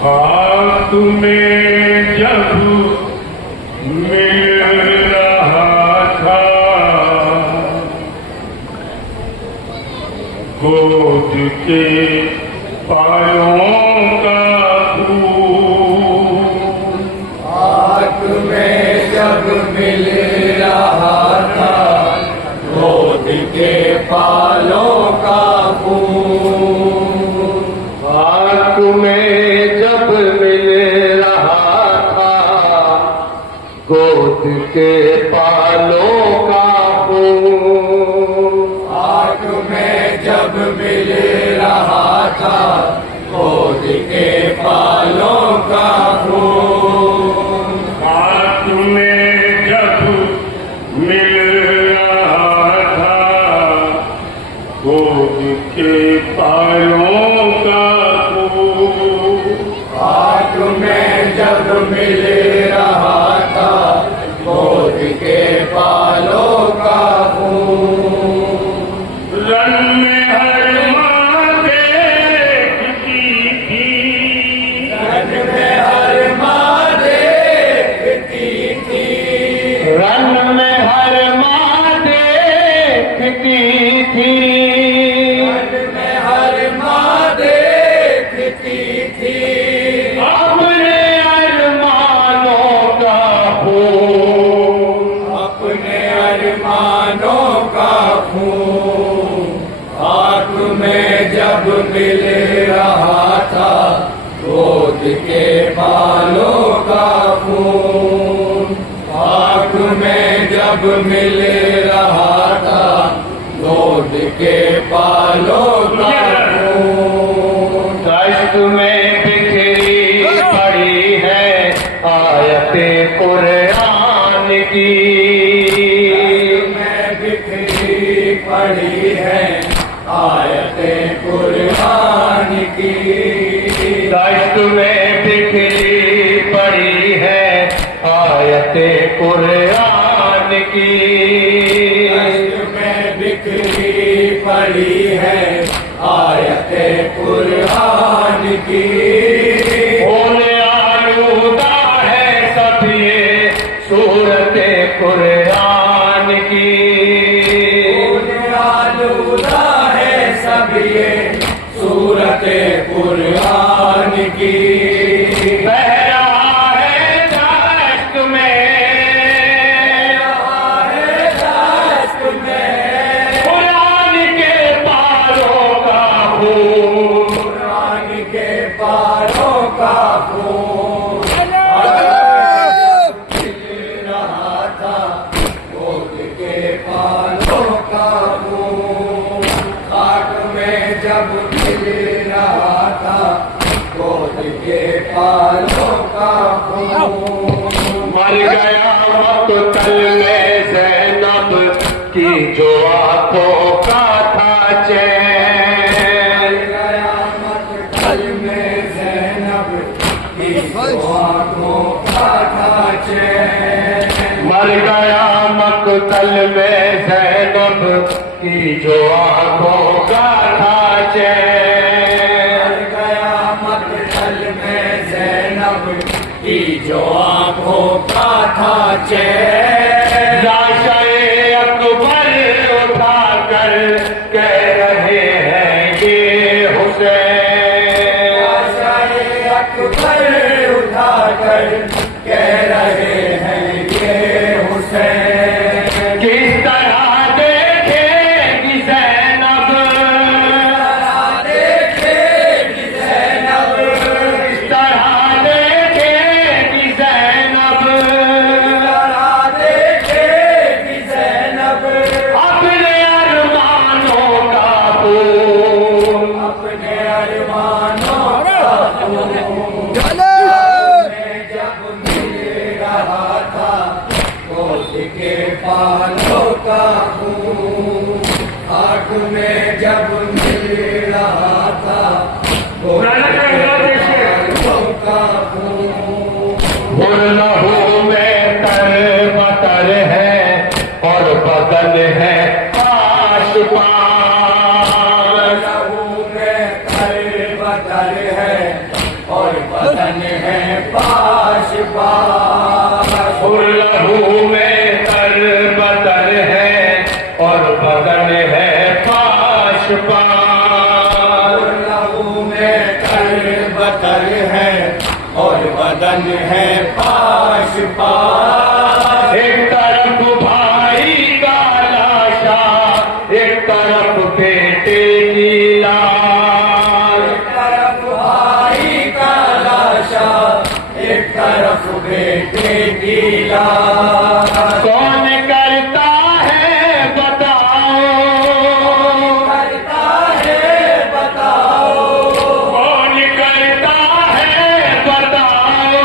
हाथ में जब मिल रहा था गोद के पायों का फूल, हाथ में जब मिल रहा था गोद के पालों का फूल, हाथ में जब मिल रहा था गोद के पालों का फूल, हाथ में जब मिल रहा था गोद के पालों का फूल, हाथ में जब मिल रहा था गोद के पालों का फूल, हाथ में जब मिल रहा था गोद के पालों का फूल, रन में हर माँ देखती थी, रन में हर माँ देखती थी, रन में हर माँ देखती थी, रन में हर माँ देखती थी, अपने अरमानों का फूल, अपने अरमानों का खून, हाथ में जब मिल रहा था गोद के बालों का खून, हाथ में जब मिल रहा था गोद के बालों का खून, दश्त में बिखरी पड़ी है आयते कुरान की, में बिखरी पड़ी है आयतें कुरान की, दश्त में बिखरी पड़ी है आयते कुरान की, दश्त में बिखरी पड़ी है आयतें कुरान की, होने आलूदा है सब ये सूरते कुरान की, आलूदा है सब ये सूरत कुरान की, बह रहा है दश्त में, दश्त में कुरान के पालों का खून, कुरान के पालों का खून, मिल रहा था गोद के पालों का खून, खाट में जब मिल रहा था गोद के पालों का खून, मर गया मक़तल में ज़ैनब की जो आंखों का था चैन, गया मक़तल में ज़ैनब की जो आँखों का था चैन, मर गया मक़तल में ज़ैनब की जो आंखों का था चैन, गया मक़तल में ज़ैनब की जो आँखों का था चैन, लाशे अकबर उठा कर कह रहे हैं ये हुसैन, आशाए अकबर उठा कर कह रहे हैं ये हुसैन, किस तरह देखेगी ज़ैनब, देखेगी ज़ैनब, किस तरह देखेगी ज़ैनब, देखेगी ज़ैनब, अपने अरमानों का फूल, अपने अरमानों का खून, जब मिल रहा था गोद के पालों का खून, हाथ में जब मिल रहा था गोद के पालों का खून, लहू में तर बतर है और बदन है पाश पाश, लहू में कर बदल है और बदन है पाश पाश। लहू में तर बतर है और बदन है पाश पाश। लहू में तर बतर है और बदन है पाश पाश। एक तरफ भाई का लाशा, एक तरफ बेटे की लाश। एक तरफ भाई का लाशा, एक तरफ बेटे की लाश। कौन करता है बताओ, करता है बताओ, कौन करता है बताओ,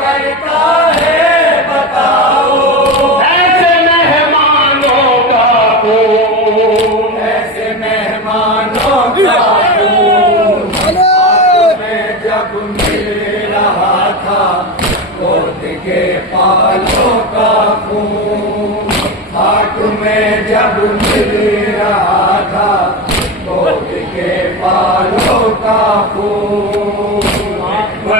करता है बताओ। ऐसे मेहमानों का खून, ऐसे मेहमानों का खून मैं जब मिल रहा था, गोद के पालों का खून। हाथ में जब मिल रहा था, गोद के पालों का खून।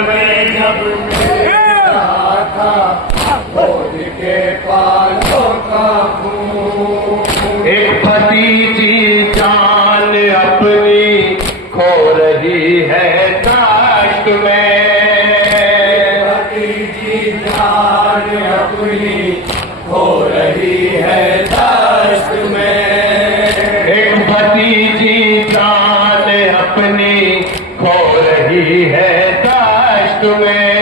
मैं जब मिल रहा था, गोद के पालों का खून। एक भतीजी जान अपनी खो रही है दाश्त में। भतीजी जान अपनी खो रही है दाश्त में। एक भतीजी जान अपनी खो रही है दाश्त में।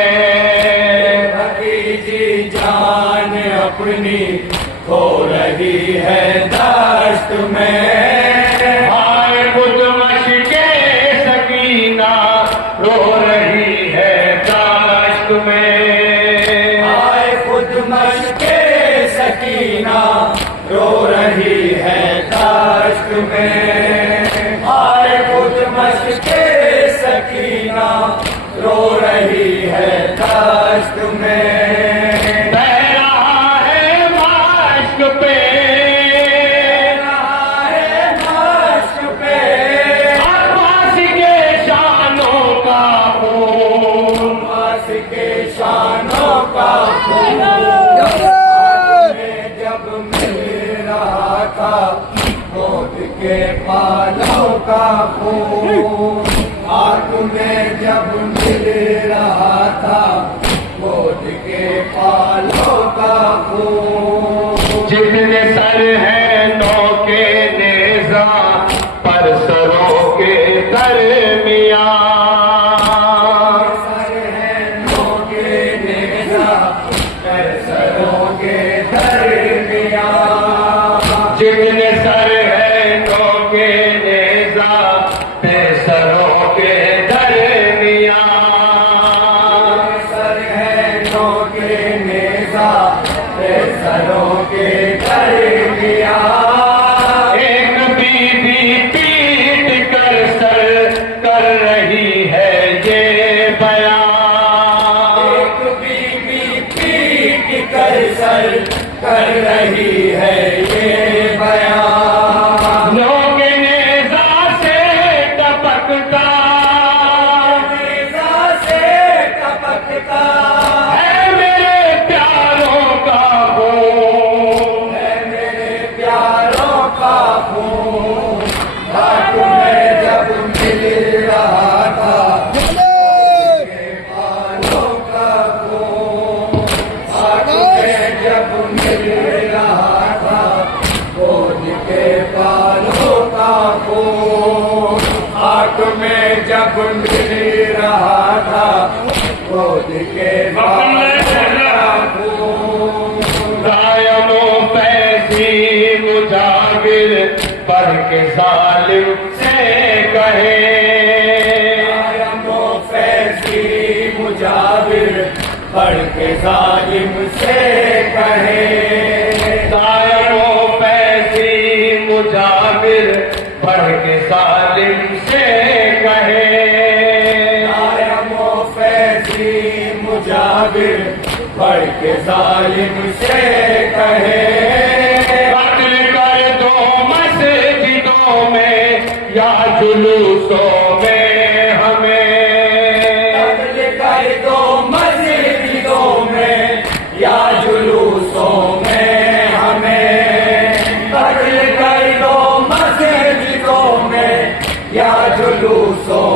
भतीजी जान अपनी खो रही है दाश्त में। हाय खुदमश के सकीना रो रही है दाश्त में। आए खुद मशके सकीना रो रही है दाश्त में। आए खुद मशके सकीना रो रही है दाश्त में। बह रहा है माश्क पे, रहा है माश्क पे, अब्बास के शानों का खून। अब्बास के शानों का खून। मैं जब मिल रहा था, गोद के पालों का खून। हाथ में जब मिल रहा था, गोद के पालों का खून। जितने सर हैं नौ के नेजा पर सरों के दरमियां। सर है नो के नेजा, कर सरों के दरमियां। जितने सर हैं नौ के नेजा पर सरों के दरमियां। सर है नो के नेजा, कर सरों के दरमियां। एक बीबी पीट कर सर कर रही है ये बयान। एक बीबी पीट कर सर कर रही है ये बयान। लोग नेजा से टपकता नेजा से टपकता है मेरे प्यारों का खून। है मेरे प्यारों का खून। हाथ में जब मिल रहा था, के पालों का खून। हाथ में जब मिल रहा था, गोद के पालों का खून। हाथ में जब मिल रहा था, गोद के पालों का खून। कायमो पैसी मुजाहिर पर के जालिम से कहे। कायमो फैसी मुजाहिर पढ़ के जालिम से कहे। कायमो पैसी मुजाहिर पर के जालिम से कहे। कायमो फैसी मुजाहिर पढ़ के जालिम से कहे। कत्ल कर दो मस्जिदों में या जुलूसों में हमें। या जुलूसों